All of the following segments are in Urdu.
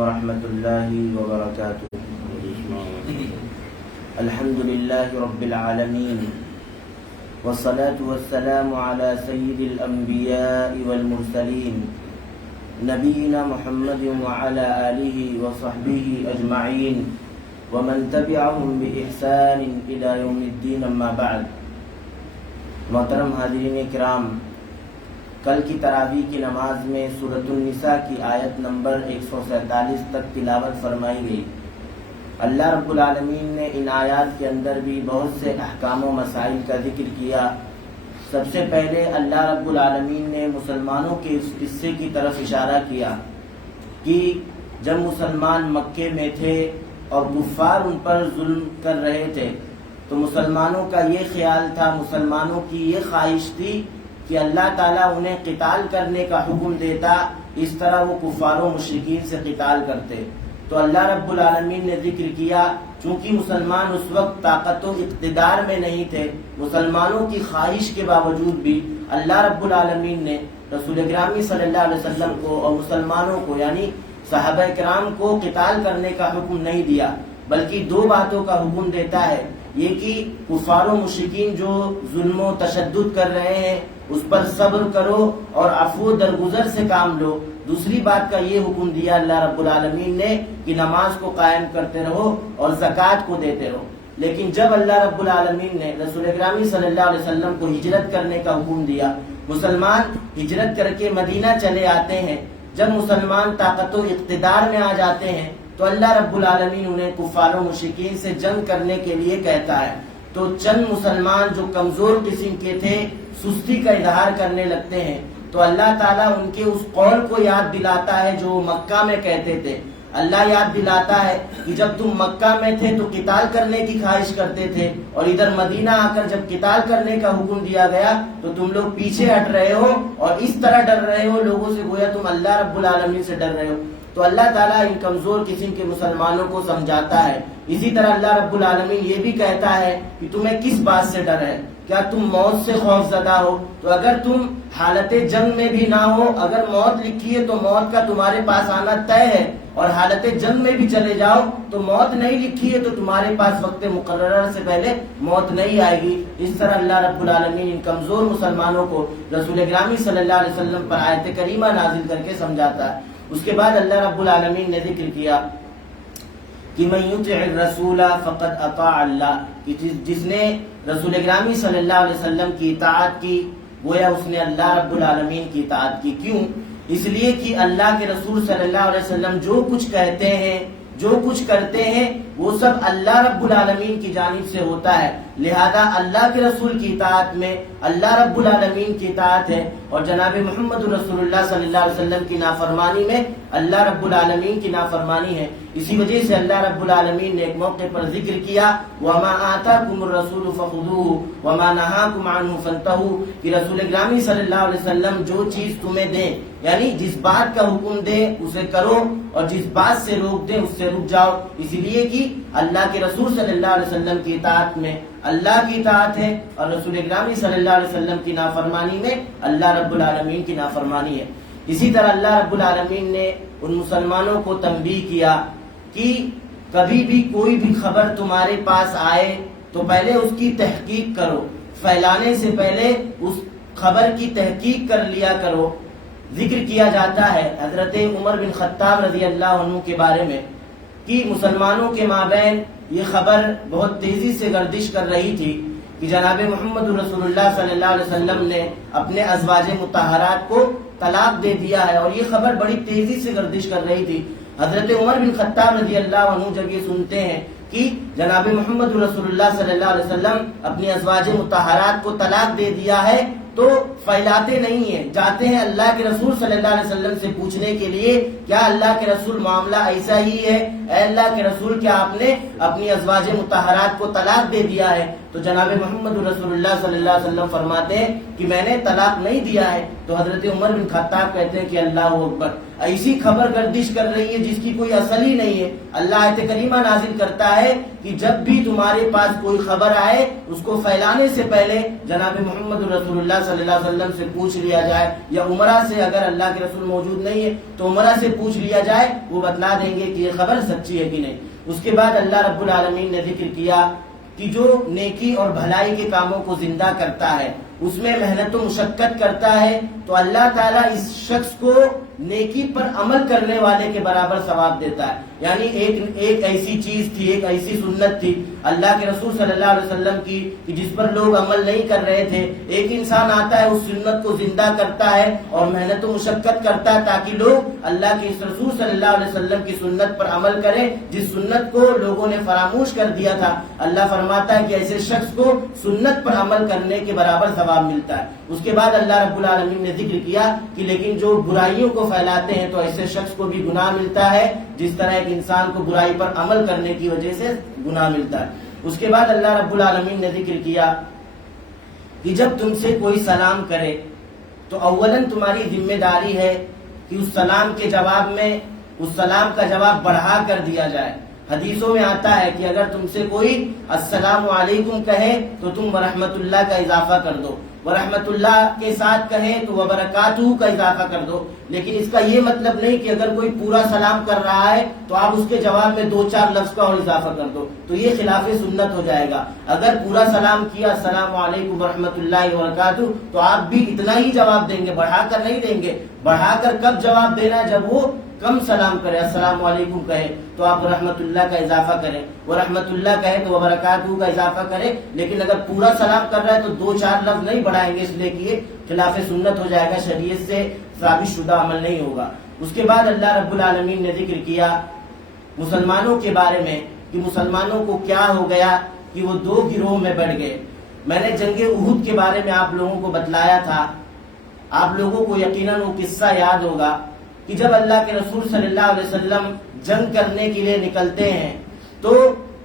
ورحمۃ اللہ وبرکاتہ۔ الحمد للہ رب العالمین والصلاة والسلام علی سید الانبیاء والمرسلین نبینا محمد وعلی آلہ وصحبہ اجمعین ومن تبعهم بإحسان الى یوم الدین، اما بعد۔ محترم حاضرین کرام، کل کی تراویح کی نماز میں سورۃ النساء کی آیت نمبر 147 تک تلاوت فرمائی گئی۔ اللہ رب العالمین نے ان آیات کے اندر بھی بہت سے احکام و مسائل کا ذکر کیا۔ سب سے پہلے اللہ رب العالمین نے مسلمانوں کے اس قصے کی طرف اشارہ کیا کہ جب مسلمان مکے میں تھے اور کفار ان پر ظلم کر رہے تھے تو مسلمانوں کا یہ خیال تھا، مسلمانوں کی یہ خواہش تھی کہ اللہ تعالیٰ انہیں قتال کرنے کا حکم دیتا، اس طرح وہ کفار و مشرکین سے قتال کرتے۔ تو اللہ رب العالمین نے ذکر کیا، چونکہ مسلمان اس وقت طاقت و اقتدار میں نہیں تھے، مسلمانوں کی خواہش کے باوجود بھی اللہ رب العالمین نے رسول گرامی صلی اللہ علیہ وسلم کو اور مسلمانوں کو یعنی صحابہ کرام کو قتال کرنے کا حکم نہیں دیا، بلکہ دو باتوں کا حکم دیتا ہے۔ یہ کہ کفار و مشرکین جو ظلم و تشدد کر رہے ہیں اس پر صبر کرو اور عفو درگزر سے کام لو۔ دوسری بات کا یہ حکم دیا اللہ رب العالمین نے کہ نماز کو قائم کرتے رہو اور زکوٰۃ کو دیتے رہو۔ لیکن جب اللہ رب العالمین نے رسول گرامی صلی اللہ علیہ وسلم کو ہجرت کرنے کا حکم دیا، مسلمان ہجرت کر کے مدینہ چلے آتے ہیں، جب مسلمان طاقت و اقتدار میں آ جاتے ہیں تو اللہ رب العالمین انہیں کفار و مشرکین سے جنگ کرنے کے لیے کہتا ہے۔ تو چند مسلمان جو کمزور قسم کے تھے سستی کا اظہار کرنے لگتے ہیں، تو اللہ تعالیٰ ان کے اس قول کو یاد دلاتا ہے جو مکہ میں کہتے تھے۔ اللہ یاد دلاتا ہے کہ جب تم مکہ میں تھے تو قتال کرنے کی خواہش کرتے تھے، اور ادھر مدینہ آ کر جب قتال کرنے کا حکم دیا گیا تو تم لوگ پیچھے ہٹ رہے ہو اور اس طرح ڈر رہے ہو لوگوں سے گویا تم اللہ رب العالمین سے ڈر رہے ہو۔ تو اللہ تعالیٰ ان کمزور قسم کے مسلمانوں کو سمجھاتا ہے۔ اسی طرح اللہ رب العالمین یہ بھی کہتا ہے کہ تمہیں کس بات سے ڈر ہے، کیا تم موت سے خوف زدہ ہو؟ تو اگر تم حالت جنگ میں بھی نہ ہو، اگر موت لکھی ہے تو موت کا تمہارے پاس آنا طے ہے، اور حالت جنگ میں بھی چلے جاؤ تو موت نہیں لکھی ہے تو تمہارے پاس وقت مقررہ سے پہلے موت نہیں آئے گی۔ اس طرح اللہ رب العالمین ان کمزور مسلمانوں کو رسول گرامی صلی اللہ علیہ وسلم پر آیت کریمہ نازل کر کے سمجھاتا ہے۔ اس کے بعد اللہ رب العالمین نے ذکر کیا کہ من یطع الرسول فقد اطاع اللہ، کہ جس نے رسول گرامی صلی اللہ علیہ وسلم کی اطاعت کی گویا اس نے اللہ رب العالمین کی اطاعت کی۔ کیوں؟ اس لیے کہ اللہ کے رسول صلی اللہ علیہ وسلم جو کچھ کہتے ہیں، جو کچھ کرتے ہیں، وہ سب اللہ رب العالمین کی جانب سے ہوتا ہے، لہذا اللہ کے رسول کی اطاعت میں اللہ رب العالمین کی اطاعت ہے، اور جناب محمد رسول اللہ صلی اللہ علیہ وسلم کی نافرمانی میں اللہ رب العالمین کی نافرمانی ہے۔ اسی وجہ سے اللہ رب العالمین نے ایک موقع پر ذکر کیا وَمَا آتَاكُمُ الرَّسُولُ فَخُذُوهُ وَمَا نَهَاكُمْ عَنْهُ فَانْتَهُوا، کہ رسول گرامی صلی اللہ علیہ وسلم جو چیز تمہیں دیں، یعنی جس بات کا حکم دے اسے کرو اور جس بات سے روک دیں اس سے رک جاؤ۔ اسی لیے کہ اللہ کے رسول صلی اللہ علیہ وسلم کی اطاعت میں اللہ کی اطاعت ہے، اور رسول گرامی صلی اللہ علیہ وسلم کی نافرمانی میں اللہ رب العالمین کی نافرمانی ہے۔ اسی طرح اللہ رب العالمین نے ان مسلمانوں کو تنبیہ کیا کہ کبھی بھی کوئی بھی خبر تمہارے پاس آئے تو پہلے اس کی تحقیق کرو، پھیلانے سے پہلے اس خبر کی تحقیق کر لیا کرو۔ ذکر کیا جاتا ہے حضرت عمر بن خطاب رضی اللہ عنہ کے بارے میں کہ مسلمانوں کے مابین یہ خبر بہت تیزی سے گردش کر رہی تھی کہ جناب محمد رسول اللہ صلی اللہ علیہ وسلم نے اپنے ازواج مطہرات کو طلاق دے دیا ہے، اور یہ خبر بڑی تیزی سے گردش کر رہی تھی۔ حضرت عمر بن خطاب رضی اللہ عنہ جب یہ سنتے ہیں کہ جناب محمد رسول اللہ صلی اللہ علیہ وسلم اپنی ازواج مطہرات کو طلاق دے دیا ہے تو پھیلاتے نہیں ہیں، جاتے ہیں اللہ کے رسول صلی اللہ علیہ وسلم سے پوچھنے کے لیے کیا اللہ کے رسول معاملہ ایسا ہی ہے؟ اے اللہ کے رسول کیا آپ نے اپنی ازواج مطہرات کو طلاق دے دیا ہے؟ تو جناب محمد رسول اللہ صلی اللہ علیہ وسلم فرماتے ہیں کہ میں نے طلاق نہیں دیا ہے۔ تو حضرت عمر بن خطاب کہتے ہیں کہ اللہ اکبر، ایسی خبر گردش کر رہی ہے جس کی کوئی اصل ہی نہیں ہے۔ اللہ آیت کریمہ نازل کرتا ہے کہ جب بھی تمہارے پاس کوئی خبر آئے اس کو پھیلانے سے پہلے جناب محمد رسول اللہ صلی اللہ علیہ وسلم سے پوچھ لیا جائے، یا عمرہ سے، اگر اللہ کے رسول موجود نہیں ہے تو عمرہ سے پوچھ لیا جائے، وہ بتلا دیں گے کہ یہ خبر سچی ہے کہ نہیں۔ اس کے بعد اللہ رب العالمین نے ذکر کیا کہ جو نیکی اور بھلائی کے کاموں کو زندہ کرتا ہے، اس میں محنت و مشقت کرتا ہے، تو اللہ تعالیٰ اس شخص کو نیکی پر عمل کرنے والے کے برابر ثواب دیتا ہے۔ یعنی ایک ایسی چیز تھی، ایک ایسی سنت تھی اللہ کے رسول صلی اللہ علیہ وسلم کی کہ جس پر لوگ عمل نہیں کر رہے تھے، ایک انسان آتا ہے اس سنت کو زندہ کرتا ہے اور محنت و مشقت کرتا ہے تاکہ لوگ اللہ کے رسول صلی اللہ علیہ وسلم کی سنت پر عمل کریں، جس سنت کو لوگوں نے فراموش کر دیا تھا۔ اللہ فرماتا ہے کہ ایسے شخص کو سنت پر عمل کرنے کے برابر ثواب ملتا ہے۔ اس کے بعد اللہ رب العالمین نے ذکر کیا کہ لیکن جو برائیوں کو پھیلاتے ہیں تو ایسے شخص کو بھی گناہ ملتا ہے، جس طرح ایک انسان کو برائی پر عمل کرنے کی وجہ سے گناہ ملتا ہے۔ اس کے بعد اللہ رب العالمین نے ذکر کیا کہ جب تم سے کوئی سلام کرے تو اولاً تمہاری ذمہ داری ہے کہ اس سلام کے جواب میں اس سلام کا جواب بڑھا کر دیا جائے۔ حدیثوں میں آتا ہے کہ اگر تم سے کوئی السلام علیکم کہے تو تم ورحمت اللہ کا اضافہ کر دو، ورحمت اللہ کے ساتھ کہے تو وبرکاتہ کا اضافہ کر دو۔ لیکن اس کا یہ مطلب نہیں کہ اگر کوئی پورا سلام کر رہا ہے تو آپ اس کے جواب میں 2-4 لفظ کا اور اضافہ کر دو، تو یہ خلاف سنت ہو جائے گا۔ اگر پورا سلام کیا السلام علیکم ورحمت اللہ وبرکاتہ تو آپ بھی اتنا ہی جواب دیں گے، بڑھا کر نہیں دیں گے۔ بڑھا کر کب جواب دینا؟ جب وہ کم سلام کرے، السلام علیکم کہے تو آپ رحمت اللہ کا اضافہ کریں، وہ رحمت اللہ کہے تو وبرکاتہ کا اضافہ کریں۔ لیکن اگر پورا سلام کر رہا ہے تو 2-4 لفظ نہیں بڑھائیں گے، اس لیے کہ یہ خلاف سنت ہو جائے گا، شریعت سے ثابت شدہ عمل نہیں ہوگا۔ اس کے بعد اللہ رب العالمین نے ذکر کیا مسلمانوں کے بارے میں کہ مسلمانوں کو کیا ہو گیا کہ وہ 2 گروہ میں بڑھ گئے۔ میں نے جنگ احد کے بارے میں آپ لوگوں کو بتلایا تھا، آپ لوگوں کو یقیناً وہ قصہ یاد ہوگا کہ جب اللہ کے رسول صلی اللہ علیہ وسلم جنگ کرنے کے لیے نکلتے ہیں تو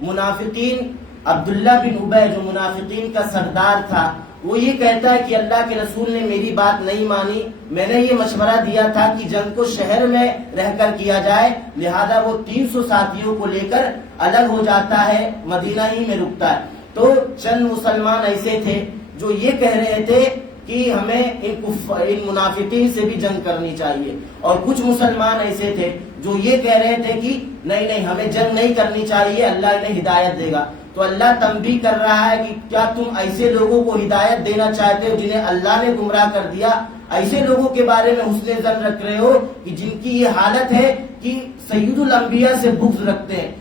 منافقین، عبداللہ بن ابی جو منافقین کا سردار تھا، وہ یہ کہتا ہے کہ اللہ کے رسول نے میری بات نہیں مانی، میں نے یہ مشورہ دیا تھا کہ جنگ کو شہر میں رہ کر کیا جائے، لہذا وہ 300 ساتھیوں کو لے کر الگ ہو جاتا ہے، مدینہ ہی میں رکتا ہے۔ تو چند مسلمان ایسے تھے جو یہ کہہ رہے تھے کہ ہمیں ان منافقین سے بھی جنگ کرنی چاہیے، اور کچھ مسلمان ایسے تھے جو یہ کہہ رہے تھے کہ نہیں ہمیں جنگ نہیں کرنی چاہیے، اللہ انہیں ہدایت دے گا۔ تو اللہ تنبیہ کر رہا ہے کہ کیا تم ایسے لوگوں کو ہدایت دینا چاہتے ہو جنہیں اللہ نے گمراہ کر دیا؟ ایسے لوگوں کے بارے میں حسن ظن رکھ رہے ہو کہ جن کی یہ حالت ہے کہ سید الانبیاء سے بغض رکھتے ہیں،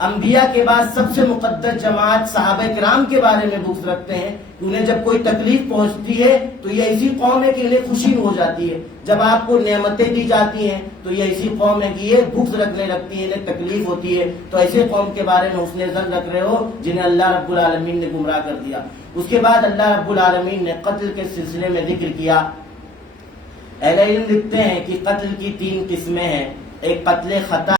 انبیاء کے بعد سب سے مقدس جماعت صحابہ کرام کے بارے میں بغض رکھتے ہیں کہ انہیں جب کوئی تکلیف پہنچتی ہے تو یہ ایسی قوم ہے کہ انہیں خوشی ہو جاتی ہے، جب آپ کو نعمتیں دی جاتی ہیں تو یہ ایسی قوم ہے کہ یہ بغض رکھنے لگتی ہے، انہیں تکلیف ہوتی ہے۔ تو ایسے قوم کے بارے میں حسن ظن رکھ رہے ہو جنہیں اللہ رب العالمین نے گمراہ کر دیا۔ اس کے بعد اللہ رب العالمین نے قتل کے سلسلے میں ذکر کیا۔ اہل علم لکھتے ہیں کہ قتل کی 3 قسمیں ہیں، ایک قتل خطا